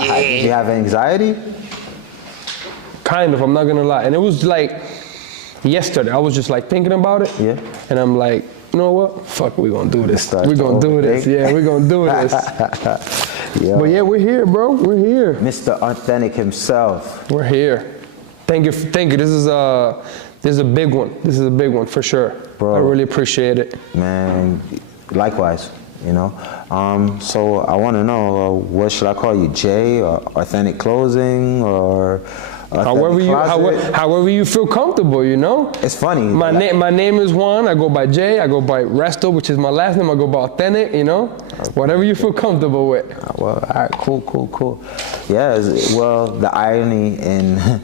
Did you have anxiety? Kind of, I'm not gonna lie. And it was like yesterday, I was just like thinking about it. Yeah. And I'm like, you know what? Fuck, we're gonna do this. Start We're to gonna do this. overthink. Yeah, we're gonna do this. Yo, But yeah, we're here, bro. We're here. Mr. Authentic himself. We're here. Thank you. Thank you. This is a big one. This is a big one for sure. Bro. I really appreciate it. Man, likewise, you know. So I want to know, what should I call you, Jay, or Authentic Clothing, or however you feel comfortable, you know. It's funny. My name is Juan. I go by Jay. I go by Resto, which is my last name. I go by Authentic, you know. Whatever you feel comfortable with. Well, all right, cool. Yeah, well, the irony in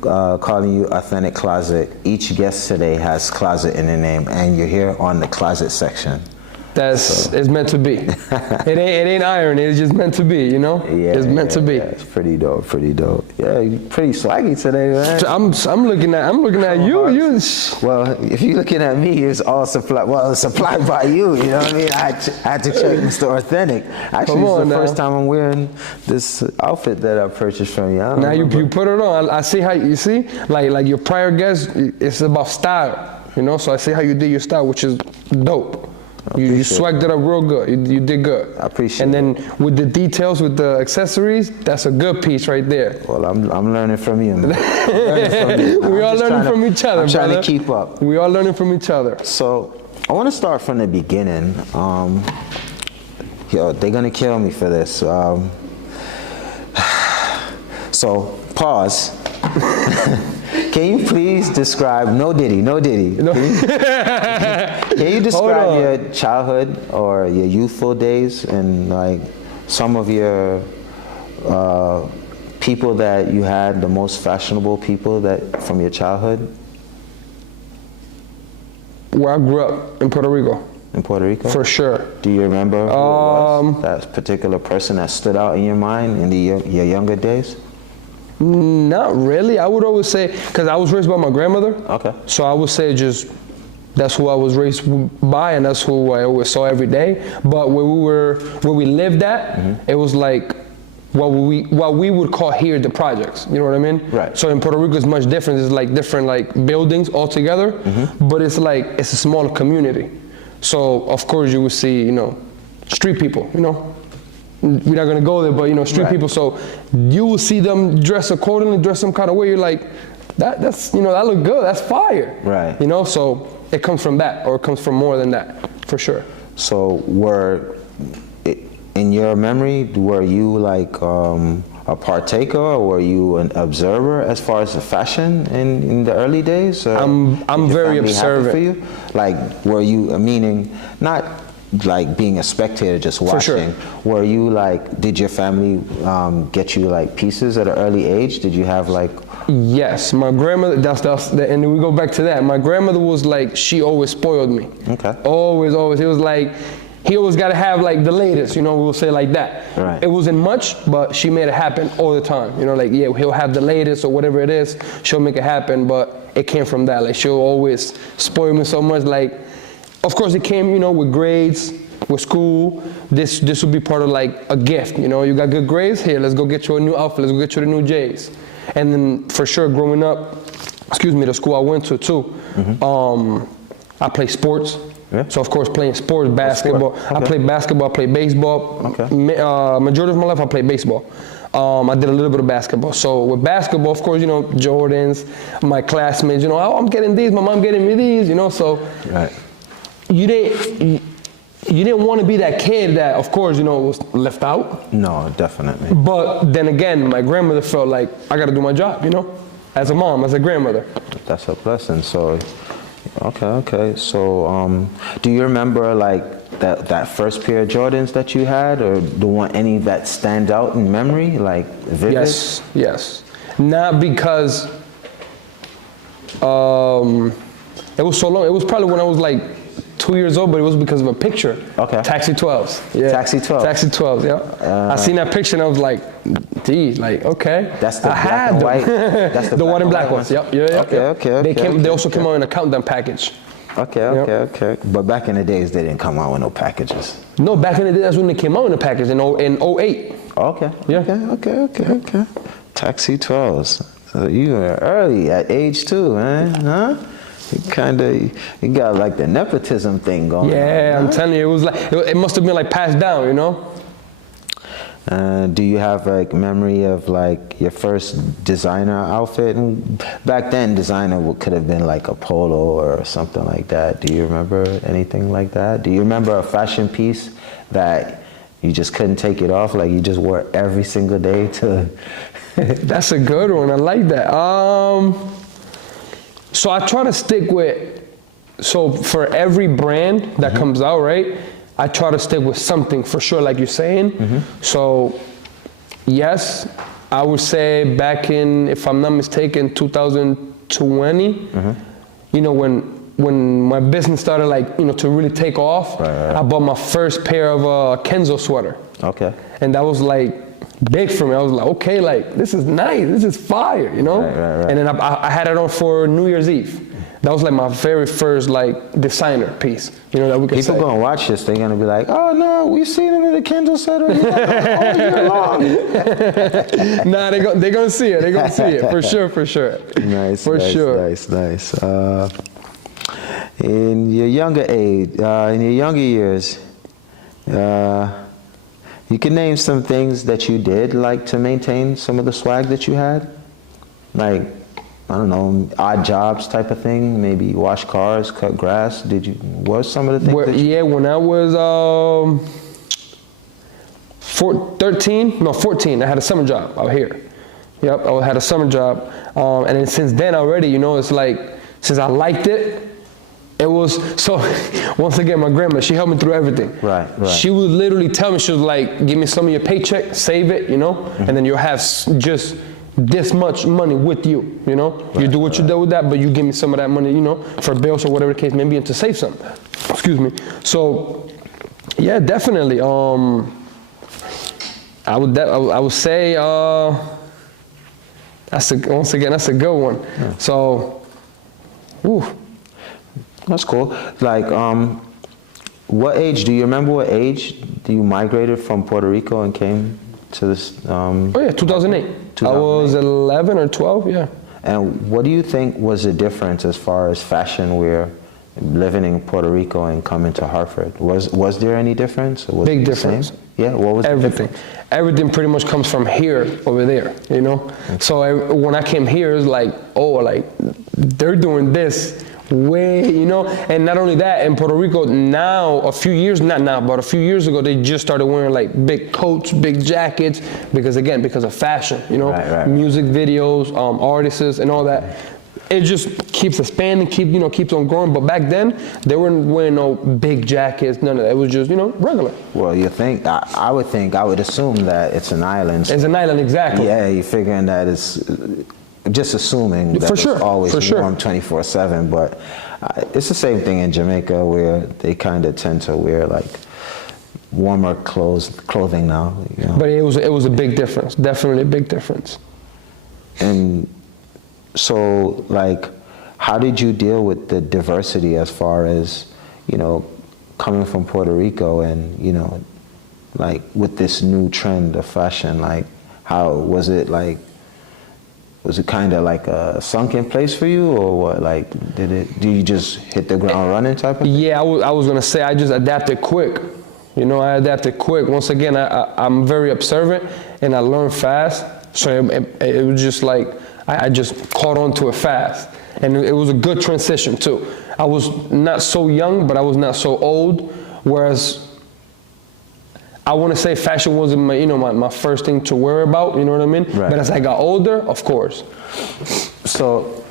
calling you Authentic Closet, each guest today has closet in their name, and you're here on the closet section. It's meant to be. It ain't irony. It's just meant to be, you know. Yeah, it's meant to be. Yeah, it's pretty dope. Yeah, you're pretty swaggy today, man. I'm looking at you. You. Well, if you're looking at me, it's all supplied. Well, it's supplied by you. You know what I mean? I had to check Mr. Authentic. Actually, it's the first time I'm wearing this outfit that I purchased from you. Now you put it on. I see how you see. Like your prior guest, it's about style, you know. So I see how you did your style, which is dope. You swagged it up real good. You did good. I appreciate it. And then with the details, with the accessories, that's a good piece right there. Well, I'm learning from you, man. We all learning from each other, I'm brother. trying to keep up. We all learning from each other. So I want to start from the beginning. Yo, they're gonna kill me for this. So pause. Can you please describe, no diddy. Can you describe your childhood or your youthful days and like some of your people that you had, the most fashionable people that from your childhood? Where I grew up in Puerto Rico. In Puerto Rico? For sure. Do you remember who it was, that particular person that stood out in your mind in your younger days? Not really. I would always say, because I was raised by my grandmother. Okay. So I would say just that's who I was raised by, and that's who I always saw every day. But where we lived at, it was like what we would call here the projects. You know what I mean? Right. So in Puerto Rico, it's much different. It's like different like buildings all together, but it's a smaller community. So of course you would see, you know, street people. You know. We're not gonna go there, but you know, street people. So you will see them dress accordingly, dress some kind of way. You're like, that's you know, that look good. That's fire. Right. You know, so it comes from that, or it comes from more than that, for sure. So in your memory, were you like a partaker, or were you an observer as far as the fashion in the early days? I'm very observant. For you? Like, were you meaning not like being a spectator just watching? For sure. Were you like, did your family get you like pieces at an early age? Did you have like? Yes, my grandmother, and we go back to that. My grandmother was like, she always spoiled me. Okay. Always. It was like, he always got to have like the latest, you know, we'll say like that. Right. It wasn't much, but she made it happen all the time. You know, like, yeah, he'll have the latest or whatever it is, she'll make it happen, but it came from that. Like, she'll always spoil me so much. Like, of course, it came, you know, with grades, with school. This would be part of like a gift, you know. You got good grades? Here, let's go get you a new outfit. Let's go get you the new J's. And then for sure, growing up, the school I went to too, I played sports. Yeah. So of course, playing sports, basketball. Okay. I played basketball, I played baseball. Okay. Majority of my life, I played baseball. I did a little bit of basketball. So with basketball, of course, you know, Jordans, my classmates, you know, oh, I'm getting these, my mom getting me these, you know, so. Right. You didn't want to be that kid that, of course, you know, was left out. No, definitely. But then again, my grandmother felt like I got to do my job, you know, as a mom, as a grandmother. That's a blessing. So, okay. So, do you remember like that first pair of Jordans that you had, or any that stand out in memory, like vivid? Yes. Not because it was so long. It was probably when I was like 2 years old, but it was because of a picture. Okay. Taxi 12s. Yeah. Taxi 12s, yeah. I seen that picture and I was like, geez, like, okay. That's the black and white. That's the white and black ones. Yep. Yeah. Okay. They also came out in a countdown package. Okay. But back in the days, they didn't come out with no packages. No, back in the day, that's when they came out in the package in '08. Okay. Yeah. Okay. Taxi 12s. So you were early at age 2, man, huh? You got like the nepotism thing going on. Yeah, I'm telling you, it was like, it must have been like passed down, you know? Do you have like memory of like your first designer outfit? And back then, designer could have been like a polo or something like that. Do you remember anything like that? Do you remember a fashion piece that you just couldn't take it off, like you just wore it every single day to? That's a good one. I like that. So I try to stick with. So for every brand that comes out, right? I try to stick with something for sure, like you're saying. So, yes, I would say back in, if I'm not mistaken, 2020, you know, when my business started, like, you know, to really take off, I bought my first pair of Kenzo sweater. Okay. And that was like big for me. I was like, okay, like, this is nice, this is fire, you know? And then I had it on for New Year's Eve. That was like my very first like designer piece, you know, that we could say. People gonna watch this, they're gonna be like, oh no, we've seen him in the Kindle sweater all year long. Nah, they're gonna see it, for sure. Nice, nice. In your younger age, in your younger years, you can name some things that you did like to maintain some of the swag that you had? Like, I don't know, odd jobs type of thing, maybe wash cars, cut grass. What some of the things that you... Yeah, when I was 14, I had a summer job out here. Yep, I had a summer job. And then since then already, you know, it's like, since I liked it, it was, so once again, my grandma, she helped me through everything. Right. She would literally tell me, she was like, give me some of your paycheck, save it, you know, and then you'll have just this much money with you, you know? You do what you do with that, but you give me some of that money, you know, for bills or whatever the case may be, and to save something. Excuse me. So, yeah, definitely. I would say, that's a good one. Yeah. So, ooh. That's cool. Like, what age, do you remember what age you migrated from Puerto Rico and came to this? Oh yeah, 2008. I was 11 or 12, yeah. And what do you think was the difference as far as fashion wear, living in Puerto Rico and coming to Hartford? Was there any difference? Was Big difference. Yeah, what was everything? Everything pretty much comes from here over there, you know? Okay. So when I came here, it's like, oh, like, they're doing this way, you know? And not only that, in Puerto Rico now, a few years ago, they just started wearing like big coats, big jackets, because of fashion, you know? Right. Music videos, artists and all that. It just keeps expanding, keeps on growing. But back then, they weren't wearing no big jackets, none of that. It was just, you know, regular. Well, you think, I would assume that it's an island. It's an island, exactly. Yeah, you're figuring that it's, just assuming that it's always warm 24/7, but it's the same thing in Jamaica where they kind of tend to wear like warmer clothing now. You know? But it was a big difference, definitely a big difference. And so, like, how did you deal with the diversity as far as, you know, coming from Puerto Rico and, you know, like with this new trend of fashion? Like, how was it like? Was it kind of like a sunken place for you, or what? Like, do you just hit the ground running type of thing? Yeah, I was gonna say I just adapted quick. You know, I adapted quick. Once again, I'm very observant and I learn fast. So it was just like I just caught on to it fast, and it was a good transition too. I was not so young, but I was not so old. Whereas I want to say fashion wasn't my first thing to worry about, you know what I mean? Right. But as I got older, of course. So,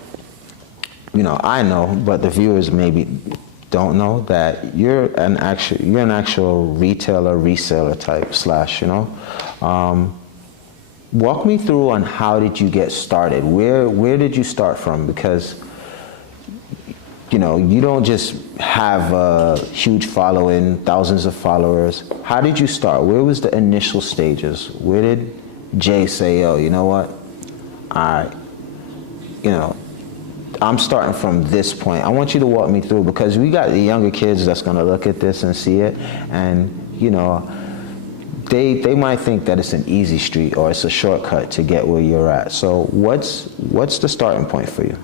you know, I know, but the viewers maybe don't know that you're an actual retailer, reseller type / you know. Walk me through on how did you get started? Where did you start from? Because, you know, you don't just have a huge following, thousands of followers. How did you start? Where was the initial stages? Where did Jay say, oh, you know what? I'm starting from this point. I want you to walk me through, because we got the younger kids that's going to look at this and see it, and you know, they might think that it's an easy street or it's a shortcut to get where you're at. So what's the starting point for you?